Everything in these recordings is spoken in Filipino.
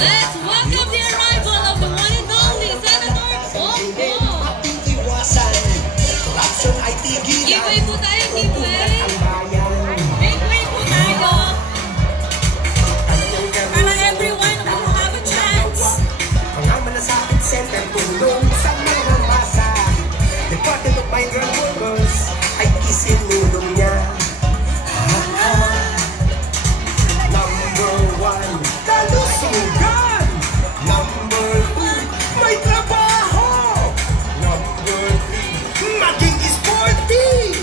Let's welcome the arrival of the one and only Senator Bongo. Giveaway po tayo, giveaway. Giveaway po tayo. Para everyone will have a chance. Pangamalasakit center, tulong sa mga masa. Department of Migrant Workers ay isinulong niya. Number 1, kalusugan. Number 2, may trabaho. Number 3, maging sporty.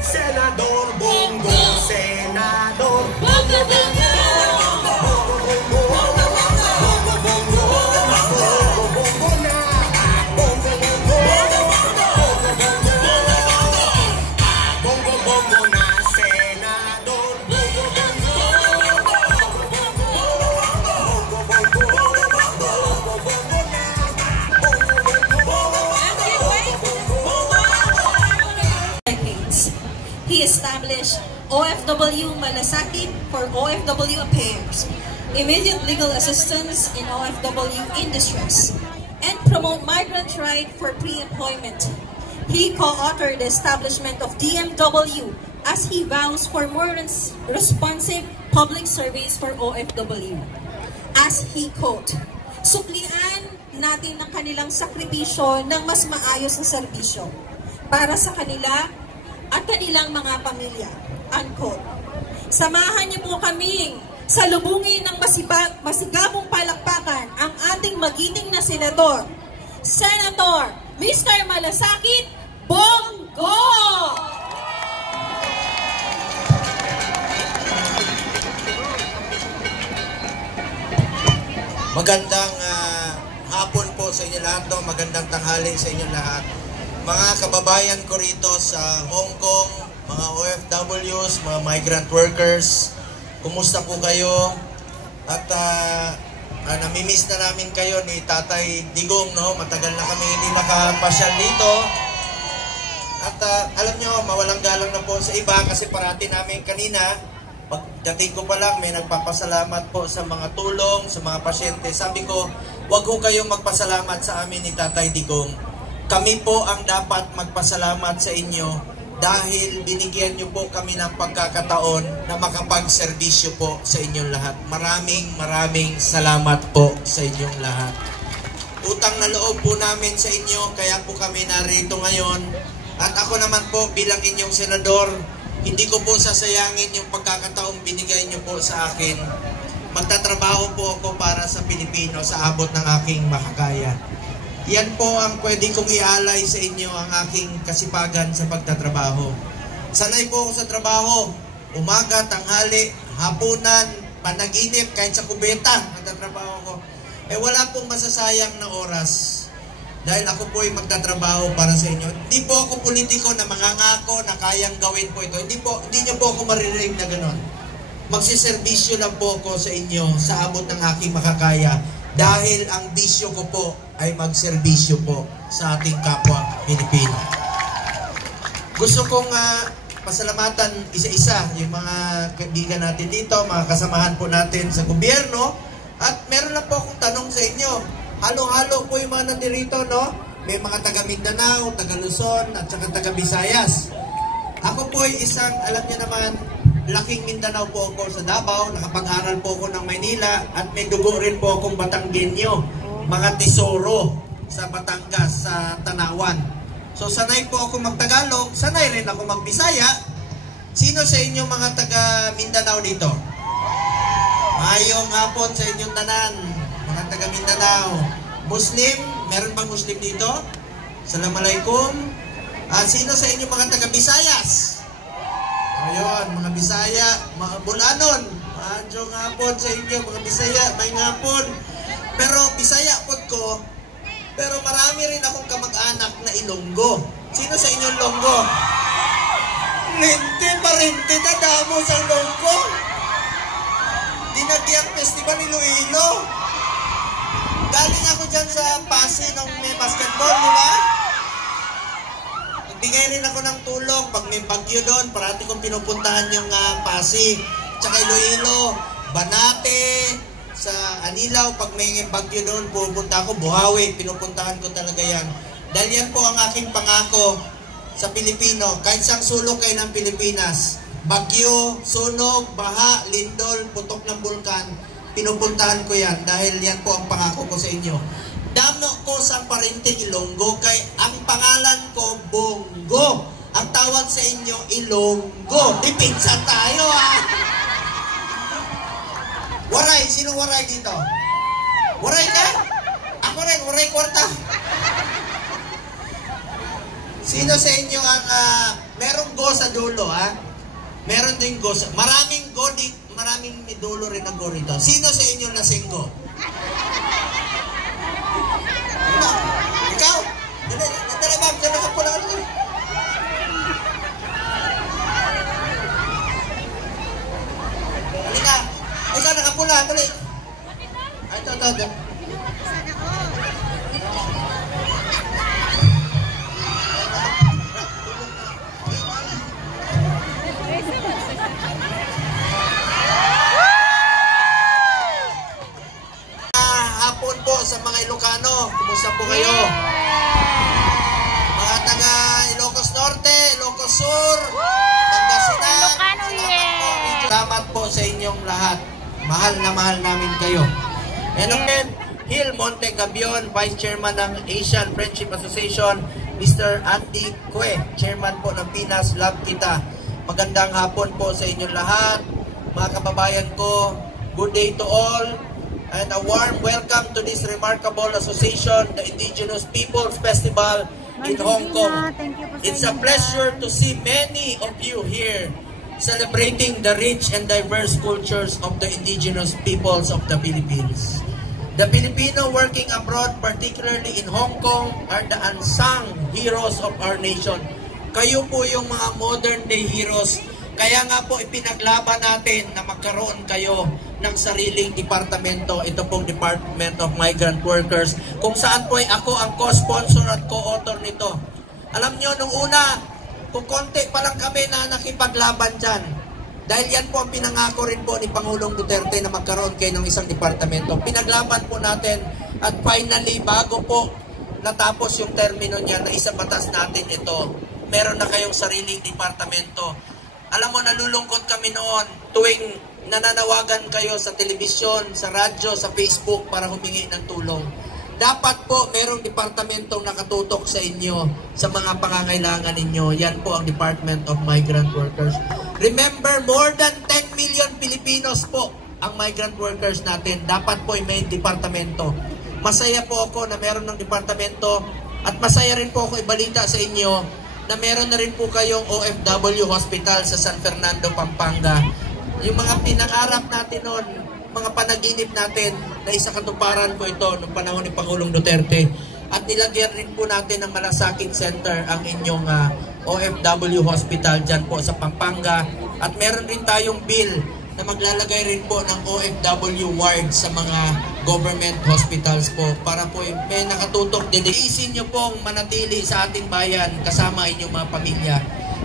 Senador Bongo, Senador Bongo, Bongo. He established OFW Malasakit for OFW affairs, immediate legal assistance in OFW industries, and promote migrant right for pre-employment. He co-authored the establishment of DMW as he vows for more responsive public service for OFW. As he quote, "Suklian natin ang kanilang sakripisyo ng mas maayos na serbisyo para sa kanila at kanilang mga pamilya." Unquote. Samahan niyo po kaming salubungin ng masigabong palakpakan ang ating magiting na senador, Senator Mr. Malasakit Bongo! Magandang hapon po sa inyo lahat, no? Magandang tanghali sa inyo lahat. Mga kababayan ko rito sa Hong Kong, mga OFWs, mga migrant workers, kumusta po kayo? At namimiss na namin kayo ni Tatay Digong, no? Matagal na kami hindi nakapasyal dito. At alam nyo, mawalang galang na po sa iba kasi parati namin kanina, pagdating ko pa lang, may nagpapasalamat po sa mga tulong, sa mga pasyente. Sabi ko, wag ko kayong magpasalamat sa amin ni Tatay Digong. Kami po ang dapat magpasalamat sa inyo dahil binigyan nyo po kami ng pagkakataon na makapagserbisyo po sa inyong lahat. Maraming salamat po sa inyong lahat. Utang na loob po namin sa inyo, kaya po kami narito ngayon. At ako naman po bilang inyong senador, hindi ko po sasayangin yung pagkakataong binigay nyo po sa akin. Magtatrabaho po ako para sa Pilipino sa abot ng aking makakaya. Yan po ang pwede kong ialay sa inyo, ang aking kasipagan sa pagtatrabaho. Sanay po ako sa trabaho. Umaga, tanghali, hapunan, panaginip, kahit sa kubeta, nagtatrabaho ko. Wala pong masasayang na oras. Dahil ako po ay magtatrabaho para sa inyo. Hindi po ako politiko na mangangako na kayang gawin po ito. Hindi niyo po ako maririnig na gano'n. Magsiservisyo lang po ako sa inyo sa abot ng aking makakaya. Dahil ang bisyo ko po ay magserbisyo po sa ating kapwa Pilipino. Gusto kong pasalamatan isa-isa yung mga kaibigan natin dito, mga kasamahan po natin sa gobyerno. At meron lang po akong tanong sa inyo. Halo-halo po yung mga nandirito, no? May mga taga Mindanao, taga Luzon, at saka taga Visayas. Ako po ay isang, alam niyo naman, laking Mindanao po ako sa Davao, nakapag-aral po ako ng Maynila, at may dugo rin po akong Batanggenyo, mga tesoro sa Batangas, sa Tanawan. So sanay po ako magtagalog, sanay rin ako magbisaya. Sino sa inyo mga taga Mindanao dito? Mayong hapon sa inyong tanan, mga taga Mindanao. Muslim? Meron bang Muslim dito? Assalamualaikum. Sino sa inyo mga taga Visayas? Ayun, mga Bisaya, mga Bulanon. Adyo nga po sa inyo, mga Bisaya, may nga po. Pero Bisaya po ko, pero marami rin akong kamag-anak na Ilonggo. Sino sa inyo Ilonggo? Rinti pa rinti, tadamo sa Ilonggo. Dinagyang Festival Iloilo. Galing ako dyan sa Pasig nung may basketball, di ba? Nagbigay rin ako ng tulong pag may bagyo doon. Parati kong pinupuntahan yung Pasig, tsaka Iloilo, Banate, sa Anilaw, pag may bagyo doon, pupunta ako, Buhawi, pinupuntahan ko talaga yan. Dahil yan po ang aking pangako sa Pilipino. Kahit sang sulok kayo ng Pilipinas, bagyo, sunog, baha, lindol, putok ng bulkan, pinupuntahan ko yan dahil yan po ang pangako ko sa inyo. Damo ko sa Parinte, Ilonggo, kay ang pangalan ko, Bongo. Ang tawag sa inyo, Ilonggo. Dipinsan tayo, ha? Waray, sino waray dito? Waray ka? Ako rin, waray kwarta. Sino sa inyo ang merong go sa dulo, ha? Meron din go sa... Maraming go dito, maraming may dulo rin ang go rito. Sino sa inyo lasing go? Ikaw? Dali, ma'am, dali ka pula. Halika. Ikaw nakapula, dali. Ay, ito. Hapon po sa mga Ilocano. Kumusta po kayo? Mga taga Ilocos Norte, Ilocos Sur, Pangasinan. Salamat po sa inyong lahat. Mahal na mahal namin kayo. And again, Gil Monte Gabion, Vice Chairman ng Asian Friendship Association, Mr. Andy Cue, Chairman po ng Pinas, Love Kita. Magandang hapon po sa inyong lahat. Mga kababayan ko, good day to all. And a warm welcome to this remarkable association, the Indigenous Peoples Festival in Hong Kong. It's a pleasure to see many of you here celebrating the rich and diverse cultures of the indigenous peoples of the Philippines. The Filipino working abroad, particularly in Hong Kong, are the unsung heroes of our nation. Kayo po yung mga modern day heroes. Kaya nga po ipinaglaban natin na magkaroon kayo ng sariling departamento, ito pong Department of Migrant Workers, kung saan po ay ako ang co-sponsor at co-author nito. Alam nyo, nung una, kung konti pa lang kami na nakipaglaban dyan, dahil yan po ang pinangako rin po ni Pangulong Duterte na magkaroon kayo ng isang departamento. Pinaglaban po natin at finally, bago po natapos yung termino niya na isabatas natin ito, meron na kayong sariling departamento. Alam mo, nalulungkot kami noon tuwing nananawagan kayo sa telebisyon, sa radyo, sa Facebook para humingi ng tulong. Dapat po merong departamentong nakatutok sa inyo sa mga pangangailangan ninyo. Yan po ang Department of Migrant Workers. Remember, more than 10 million Filipinos po ang migrant workers natin. Dapat po may departamento. Masaya po ako na meron ng departamento at masaya rin po ako ibalita sa inyo na meron na rin po kayong OFW Hospital sa San Fernando, Pampanga. Yung mga pinangarap natin noon, mga panaginip natin, na isa katuparan po ito noong panahon ni Pangulong Duterte. At nilagyan rin po natin ng Malasakit Center ang inyong OFW Hospital dyan po sa Pampanga. At meron rin tayong bill na maglalagay rin po ng OFW ward sa mga government hospitals po para po may nakatutok din. Isin nyo pong manatili sa ating bayan kasama inyong mga pamilya.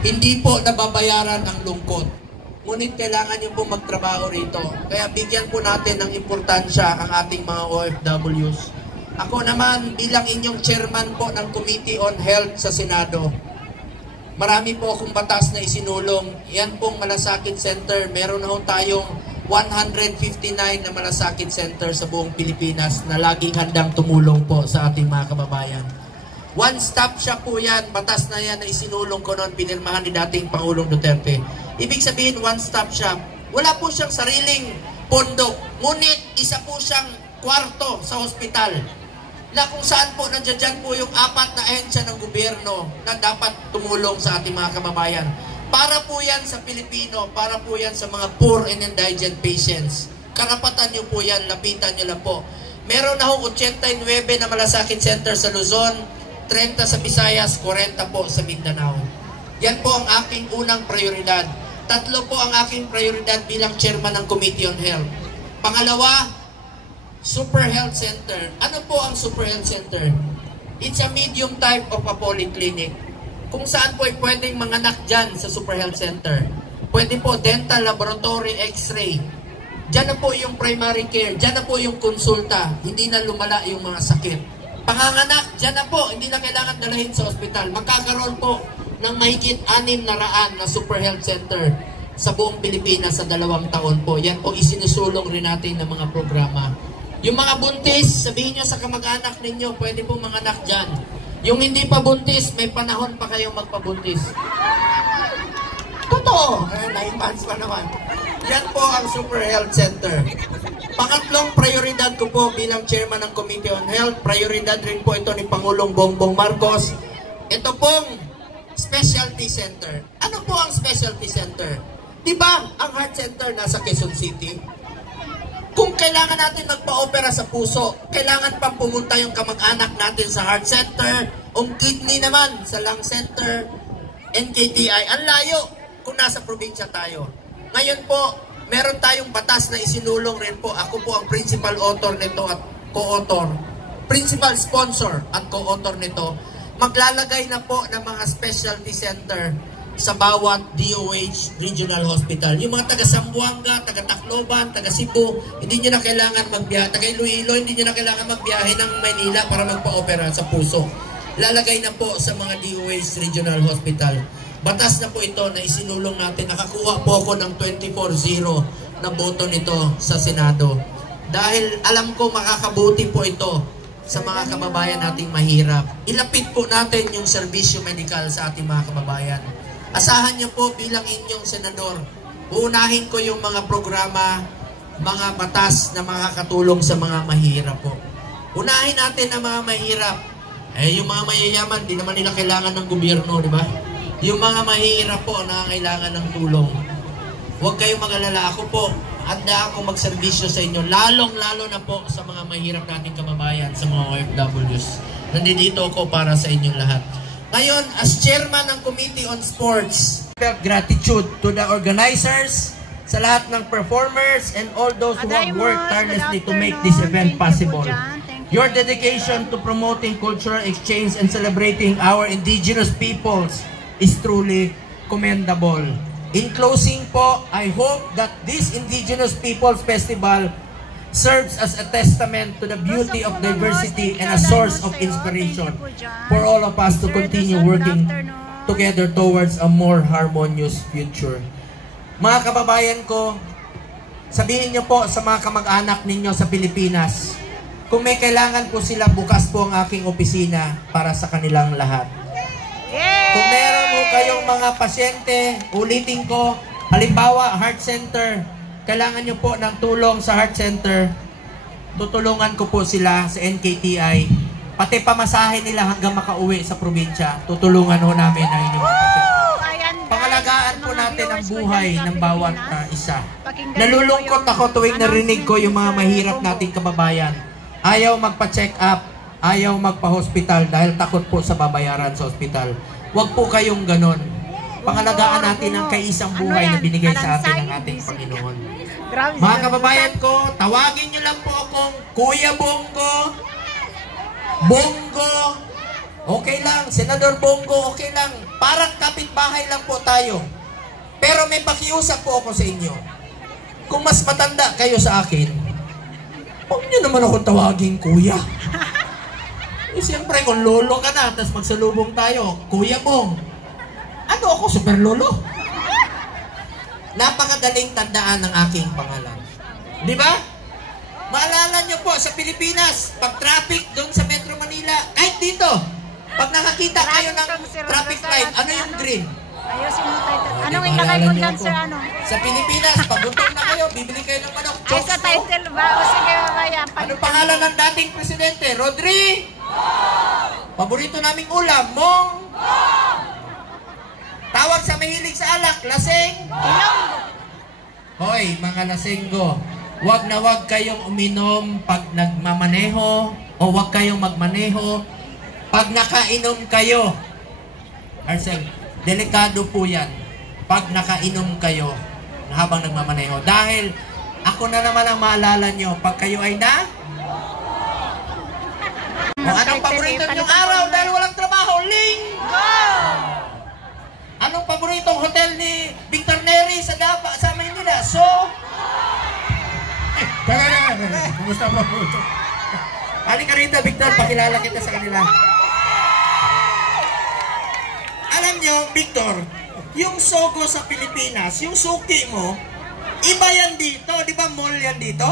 Hindi po nababayaran ang lungkot. Ngunit kailangan nyo pong magtrabaho rito. Kaya bigyan po natin ng importansya ang ating mga OFWs. Ako naman bilang inyong chairman po ng Committee on Health sa Senado, marami po akong batas na isinulong. Yan pong Malasakit Center. Meron na ho tayong 159 na Malasakit Center sa buong Pilipinas na laging handang tumulong po sa ating mga kababayan. One-stop shop po yan. Batas na yan na isinulong ko noon, pinirmahan ni dating Pangulong Duterte. Ibig sabihin, one-stop shop. Wala po siyang sariling pondo. Ngunit, isa po siyang kwarto sa hospital. Na kung saan po nandiyan po yung 4 na ahensya ng gobyerno na dapat tumulong sa ating mga kababayan. Para po yan sa Pilipino, para po yan sa mga poor and indigent patients. Karapatan nyo po yan, lapitan nyo lang po. Meron na ho 89 na Malasakit Center sa Luzon, 30 sa Visayas, 40 po sa Mindanao. Yan po ang aking unang prioridad. 3 po ang aking prioridad bilang chairman ng Committee on Health. Pangalawa, Super Health Center. Ano po ang Super Health Center? It's a medium type of a polyclinic. Kung saan po ay pwedeng manganak dyan sa Super Health Center. Pwede po dental, laboratory, x-ray. Diyan na po yung primary care, diyan na po yung konsulta, hindi na lumala yung mga sakit. Panganganak, diyan na po, hindi na kailangan dalahin sa ospital. Magkakaroon po ng mahigit 600 na super health center sa buong Pilipinas sa 2 taon po. Yan po isinusulong rin natin ng mga programa. Yung mga buntis, sabihin nyo sa kamag-anak ninyo, pwede po manganak dyan. Yung hindi pa buntis, may panahon pa kayong magpabuntis. Totoo, 9 months pa naman. Yan po ang Super Health Center. Pangatlong prioridad ko po bilang chairman ng Committee on Health, prioridad rin po ito ni Pangulong Bongbong Marcos. Ito pong Specialty Center. Ano po ang Specialty Center? Diba ang Heart Center nasa Quezon City? Kung kailangan natin magpa-opera sa puso, kailangan pang pumunta yung kamag-anak natin sa Heart Center, ang kidney naman sa Lung Center, NKTI. Ang layo kung nasa probinsya tayo. Ngayon po, meron tayong batas na isinulong rin po. Ako po ang principal author nito at co-author. Principal sponsor at co-author nito. Maglalagay na po ng mga specialty center sa bawat DOH Regional Hospital. Yung mga taga Zamboanga, taga Tacloban, taga Cebu, hindi nyo na kailangan magbiyahe. Taga Iloilo, hindi nyo na kailangan magbiyahe ng Manila para magpa-opera sa puso. Lalagay na po sa mga DOH Regional Hospital. Batas na po ito na isinulong natin. Nakakuha po ako ng 24-0 na boto nito sa Senado. Dahil alam ko makakabuti po ito sa mga kababayan nating mahirap. Ilapit po natin yung serbisyo medikal sa ating mga kababayan. Asahan niyo po bilang inyong senador, uunahin ko yung mga programa, mga batas na makakatulong sa mga mahirap po. Unahin natin ang mga mahirap. Yung mga mayayaman, di naman nila kailangan ng gobyerno, di ba? Yung mga mahirap po na kailangan ng tulong. Huwag kayong mag-alala. Ako po, handa ako magserbisyo sa inyo. Lalong-lalo na po sa mga mahirap nating kababayan, sa mga OFWs. Nandito ako para sa inyong lahat. Ngayon, as chairman ng Committee on Sports, gratitude to the organizers, sa lahat ng performers, and all those who have worked tirelessly to make this event possible. Your dedication to promoting cultural exchange and celebrating our indigenous peoples is truly commendable. In closing po, I hope that this Indigenous Peoples Festival serves as a testament to the beauty of diversity and a source of inspiration for all of us to continue working together towards a more harmonious future. Mga kababayan ko, sabihin niyo po sa mga kamag-anak ninyo sa Pilipinas, kung may kailangan po sila, bukas po ang aking opisina para sa kanilang lahat. Kung meron po kayong mga pasyente, ulitin ko, halimbawa, heart center, kailangan nyo po ng tulong sa heart center, tutulungan ko po sila sa NKTI, pati pamasahe nila hanggang makauwi sa probinsya, tutulungan ho namin ang inyong mga pasyente. Pangalagaan po natin ang buhay ng bawat isa. Nalulungkot ako tuwing narinig ko yung mga mahirap nating kababayan. Ayaw magpa-check up, ayaw magpa-hospital dahil takot po sa babayaran sa hospital. Huwag po kayong ganon. Pangalagaan natin ang kaisang buhay na binigay sa atin ng ating Panginoon. Mga kababayan ko, tawagin nyo lang po akong Kuya Bongo, Bongo, okay lang, Senador Bongo, okay lang. Parang kapitbahay lang po tayo. Pero may pakiusap po ako sa inyo. Kung mas matanda kayo sa akin, huwag nyo naman ako tawagin Kuya. Siyempre, kung lolo ka na, tapos magsalubong tayo, Kuya Bong, ano ako, super lolo? Napakadaling tandaan ng aking pangalan. Di ba? Maalala nyo po, sa Pilipinas, pag traffic doon sa Metro Manila, kahit dito, pag nakakita kayo ng traffic light, ano yung green? Ayusin mo tayo. Anong ilagay ko dyan, sir? Ano? Sa Pilipinas, pag gutom na kayo, bibili kayo ng manok. Ay, sa title ba? O sige, mamaya. Ano pangalan ng dating presidente? Rodri? Paborito naming ulam, Mong? Tawag sa mahilig sa alak, lasing? Hoy, mga lasinggo, wag na wag kayong uminom pag nagmamaneho o wag kayong magmaneho pag nakainom kayo. Arcel, delikado po yan pag nakainom kayo habang nagmamaneho. Dahil ako na naman ang maalala nyo, pag kayo ay na o anong paborito nyong araw dahil walang trabaho? Linggo! Anong paboritong hotel ni Victor Neri sa Maynila? So, Kumusta po? Halika rito, Victor. Pakilala kita sa kanila. Alam nyo, Victor, yung Sogo sa Pilipinas, yung suki mo, iba yan dito. Di ba mall yan dito?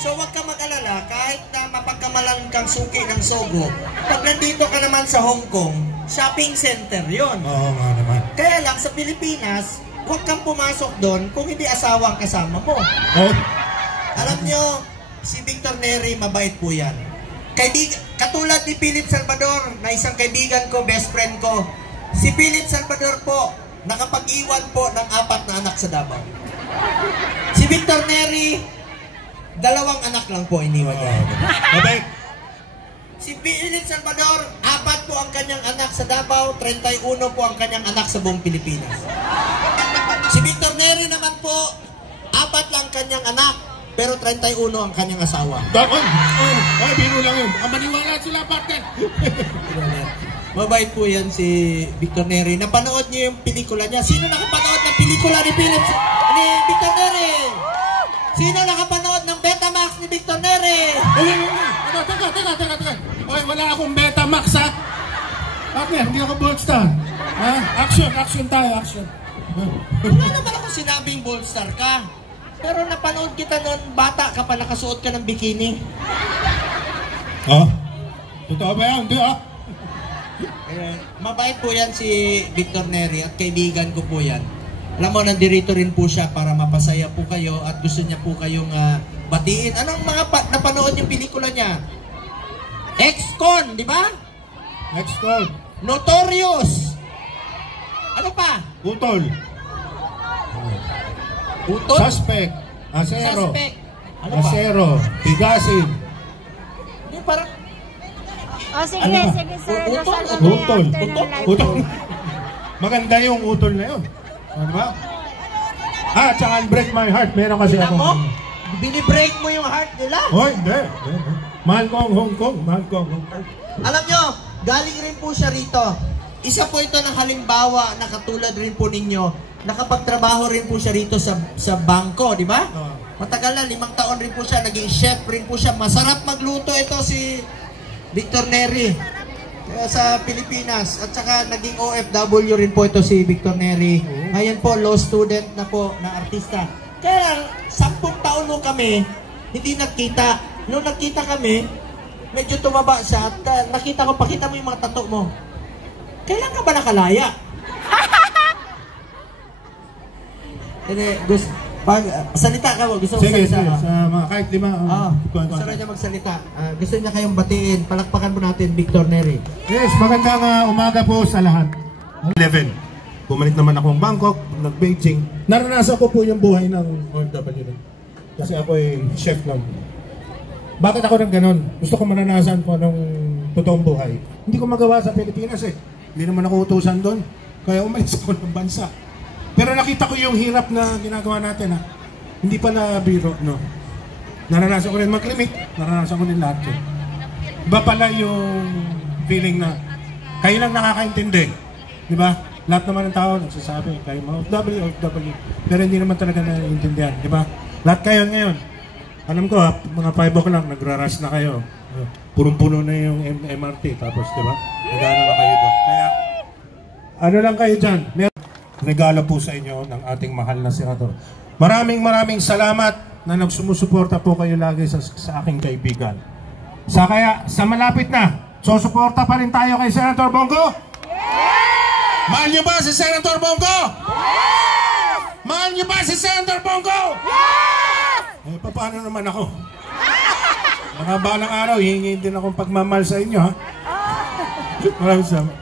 So huwag ka mag-alala, kahit na mapagkamalan kang suki ng Sogo, pag nandito ka naman sa Hong Kong, shopping center yon. Oo nga naman. Kaya lang sa Pilipinas, huwag kang pumasok doon kung hindi asawang kasama mo. Oh. Alam nyo, si Victor Neri, mabait po yan. Katulad ni Philip Salvador, na isang kaibigan ko, best friend ko. Si Philip Salvador po, nakapag-iwan po ng 4 na anak sa Davao. Si Victor Neri, 2 anak lang po iniwan niya. Mabait. Si Philip Salvador, 4 po ang kanyang anak sa Davao, 31 po ang kanyang anak sa buong Pilipinas. Si Victor Neri naman po, 4 lang kanyang anak, pero 31 ang kanyang asawa. Dakon! Ay, biro lang yun. Ang maniwala sila, partner. Mabait po yan si Victor Neri. Napanood niyo yung pelikula niya. Sino nakapanood ng pelikula ni Victor Neri? Sino nakapanood ng Betamax ni Victor Neri? Teka. Oy, wala akong Betamax, ha? Partner, hindi ako Boldstar. Ha? Action tayo, action. Wala naman ako sinabing Boldstar ka. Pero napanood kita noon, bata ka pa, nakasuot ka ng bikini. Oh? Totoo ba yan? Hindi, ah? Mabait po yan si Victor Neri at kaibigan ko po yan. Alam mo, nandirito rin po siya para mapasaya po kayo at gusto niya po kayong batiin. Anong mga napanood yung pelikula niya? Ex-Con, di ba? Ex-Con. Notorious. Ano pa? Utol. Utol? Suspect. Asero. Suspect. Ano pa? Asero. Tigasin. Hindi, parang... Sige, Ano ba? sige, sir. Utol? Dasal mo Utol. after ng live. Utol. Maganda yung utol na yun. Ano ba? Tsaka Break My Heart. Meron kasi Kita ako. mo? Binibreak mo yung heart nila. Hoy, hindi. Mahal ko ang Hong Kong. Mahal ko ang Hong Kong. Alam nyo, galing rin po siya rito. Isa po ito ng halimbawa na katulad rin po ninyo. Nakapagtrabaho rin po siya rito sa bangko, di ba? Matagal na, 5 taon rin po siya. Naging chef rin po siya. Masarap magluto ito si Victor Neri sa Pilipinas. At saka naging OFW rin po ito si Victor Neri. Ngayon po, law student na po, na artista. Kaya 10 taon mo kami, hindi nagkita. Nung nagkita kami, medyo tumaba siya at nakita ko, pakita mo yung mga tattoo mo. Kailan ka ba nakalaya? Salita ka mo, gusto mo Sige, salita. sa mga kahit 5. Gusto rin niya magsalita. Gusto niya kayong batiin. Palakpakan mo natin, Victor Neri. Yes, magandang umaga po sa lahat. 11. Bumalik naman akong Bangkok, nag-Beijing. Naranasan ko po yung buhay ng OFW. Kasi ako ay chef lang. Bakit ako nang ganun? Gusto ko maranasan po ng totoong buhay. Hindi ko magawa sa Pilipinas eh. Hindi naman ako utusan doon. Kaya umalis ako ng bansa. Pero nakita ko yung hirap na ginagawa natin, ha. Hindi pa na biro, no. Naranasan ko rin mag-limit. Naranasan ko rin lahat yun. Iba pala yung feeling na kayo lang nakakaintindi. Di ba? Lahat naman ng tao nagsasabi, kayo OFW. Pero hindi naman talaga naiintindihan. Di ba? Lahat kayo ngayon. Alam ko, ha, mga 5 o'clock, nagra-rush na kayo. Punong-puno na yung MRT. Tapos, di ba? Nagano na kayo doon. Kaya, ano lang kayo dyan? Regalo po sa inyo ng ating mahal na senador. Maraming salamat na nagsumusuporta po kayo lagi sa aking kaibigan. Kaya sa malapit na, susuporta pa rin tayo kay Senator Bongo? Yes! Mahal niyo ba si Senator Bongo? Yes! Mahal niyo ba si Senator Bongo? Yes! Eh, paano naman ako? Mga balang araw, hihingin din akong pagmamahal sa inyo, ha? Maraming salamat.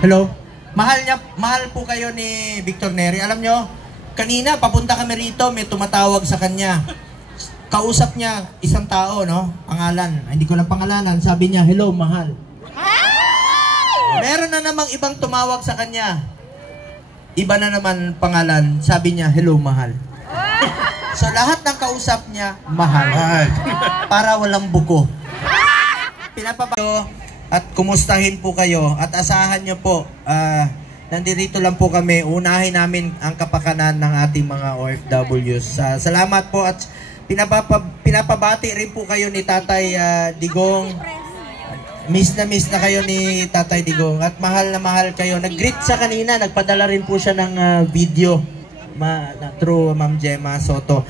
Hello? Mahal po kayo ni Victor Neri. Alam nyo, kanina papunta kami rito, may tumatawag sa kanya. Kausap niya isang tao, no? Pangalan. Hindi ko lang pangalanan. Sabi niya, hello, mahal. Meron na namang ibang tumawag sa kanya. Iba na naman pangalan. Sabi niya, hello, mahal. So lahat ng kausap niya, mahal. Para walang buko. Pinapabayo at kumustahin po kayo at asahan nyo po Nandito lang po kami. Unahin namin ang kapakanan ng ating mga OFWs. Salamat po at pinapabati rin po kayo ni Tatay Digong. Miss na kayo ni Tatay Digong at mahal na mahal kayo. Nag-greet siya kanina, nagpadala rin po siya ng video through Ma'am Gemma Soto.